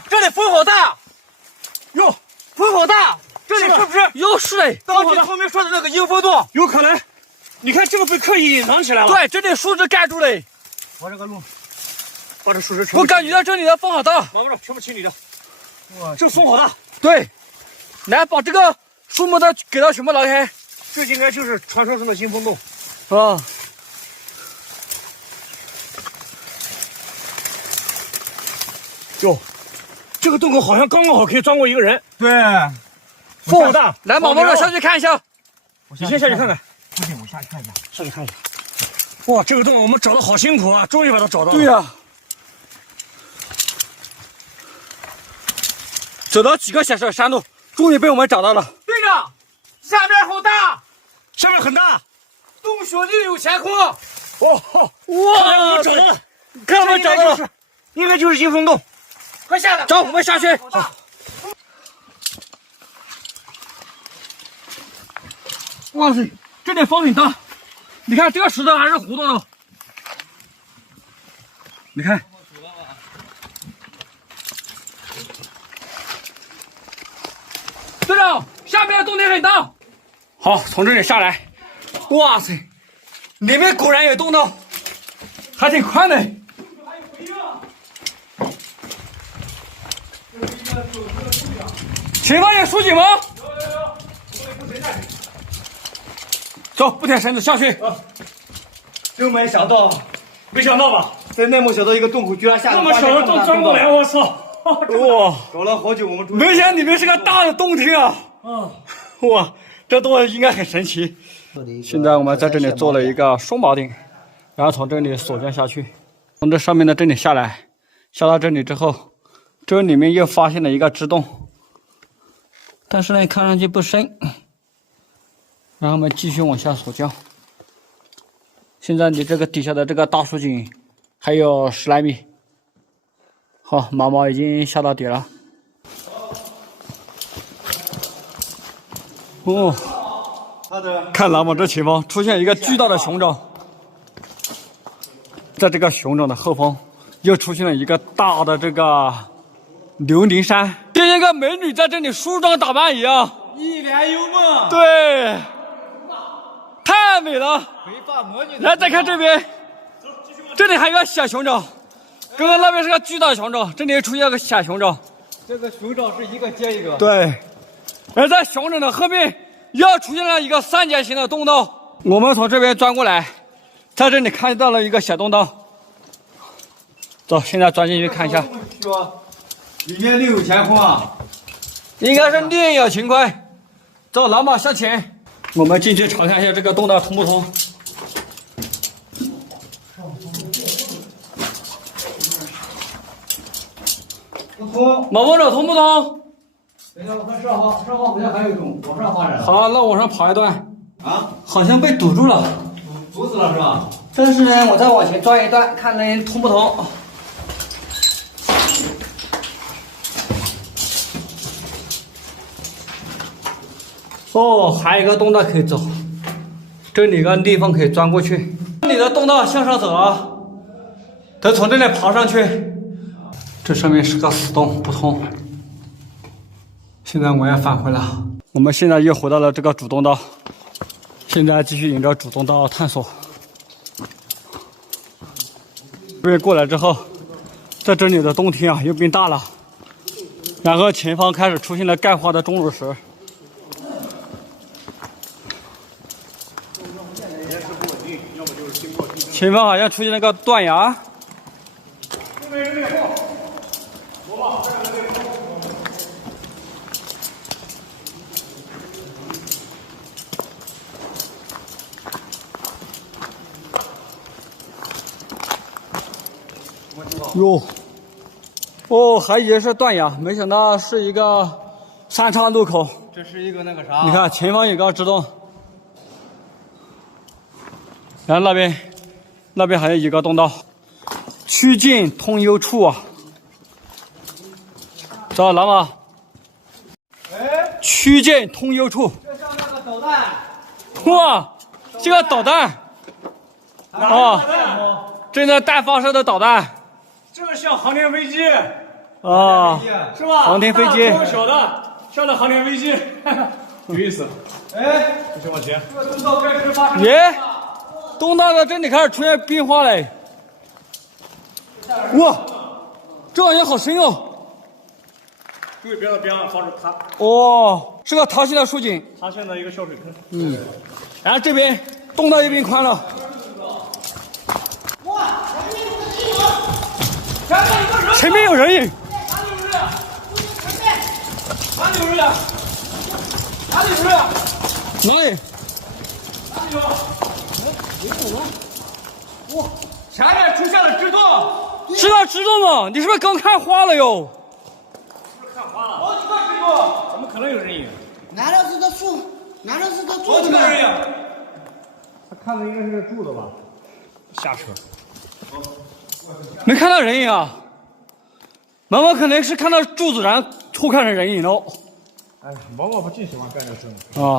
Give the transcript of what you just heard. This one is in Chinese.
长，这里风好大！哟，风好大！这里是不是？哟，是嘞，当时村民说的那个迎风洞，有可能。你看，这个被刻意隐藏起来了。对，这里树枝盖住嘞。把这个路，把这树枝全部。我感觉到这里的风好大。马部长，全部清理掉。哇，这个风好大。对，来把这个树木的给它全部拿开。这应该就是传说中的迎风洞。啊。哟，这个洞口好像刚刚好可以钻过一个人。对，风好大。来，马部长下去看一下。你先下去看看。不行，我下去看一下。下去看一下。哇，这个洞我们找的好辛苦啊，终于把它找到了。对呀、走了几个小时的山路，终于被我们找到了。队长，下面好大，下面很大。洞穴里有乾坤。哦，看来我们找到了，看我们找到了，应该就是迎风洞。快下来！找我们下去。好。哇塞，这里风很大，你看这个石头还是弧度的。你看，队长，下面的洞体很大。好，从这里下来。哇塞，里面果然有洞道，还挺宽的。前方有书记吗？走，不舔绳子下去。真没想到，没想到吧？在那么小的一个洞口，居然下那么小的洞钻过来，我操！哇，找了好久，我们没想到里面是个大的洞厅啊！哇，这洞应该很神奇。现在我们在这里做了一个松锚顶，然后从这里锁降下去，从这上面的这里下来，下到这里之后，这里面又发现了一个支洞，但是呢看上去不深。然后我们继续往下锁降。现在离这个底下的这个大树井还有10来米。好，毛毛已经下到底了。哦，看蓝毛这前方出现一个巨大的熊掌，在这个熊掌的后方又出现了一个大的这个榴莲山，跟一个美女在这里梳妆打扮一样，一脸幽梦。对，太美了。美发魔女。来，再看这边，这里还有个小熊掌，刚刚那边是个巨大的熊掌，这里又出现个小熊掌。这个熊掌是一个接一个。对，而在熊掌的后面又出现了一个三角形的洞道，我们从这边钻过来，在这里看到了一个小洞道。走，现在钻进去看一下。里面另有乾坤啊！应该是另有乾坤。走，老马向前，我们进去查看一下这个洞道通不通。不通。马部长通不通？等一下，我看上方好像还有一种往上发展。好，那往上爬一段。啊，好像被堵住了。堵死了是吧？但是呢，我再往前钻一段，看能通不通。哦，还有一个洞道可以走，这里有个地方可以钻过去。这里的洞道向上走啊，得从这里爬上去。这上面是个死洞，不通。现在我要返回了，我们现在又回到了这个主洞道，现在继续沿着主洞道探索。这边过来之后，在这里的洞厅啊又变大了，然后前方开始出现了钙化的钟乳石。前方好像出现了个断崖。哟，哦，还以为是断崖，没想到是一个三岔路口。这是一个那个啥？你看前方有个支洞，然后那边还有一个洞道，曲径通幽处啊。走，老马。哎，曲径通幽处。这像那个导弹。哇，这个导弹。啊，正在弹发射的导弹。这个像航天飞机。啊，是吧？航天飞机大的小的航天飞机，有意思。哎，这什么节？这个动作开始发生。耶，东大的真的开始出现变化嘞！哇，这好像好深哦！注意别到边上，防止塌。哦，是个塌陷的竖井。塌陷的一个小水坑。嗯，然后这边东大这边宽了。哇！前面有个人！前面有人影。哪里有人？哪里有人？哪里有人？哪里？哪里有？没有吗？哇！前面出现了直动。是那直动吗？你是不是刚看花了哟？看花了。好几个直动。怎么可能有人影？难道是个树？难道是个好柱子吗？几个人影。他看的应该是柱子吧？下车。没看到人影啊？毛毛可能是看到柱子，然后后看到人影喽。哎，毛毛不净喜欢干这个事啊。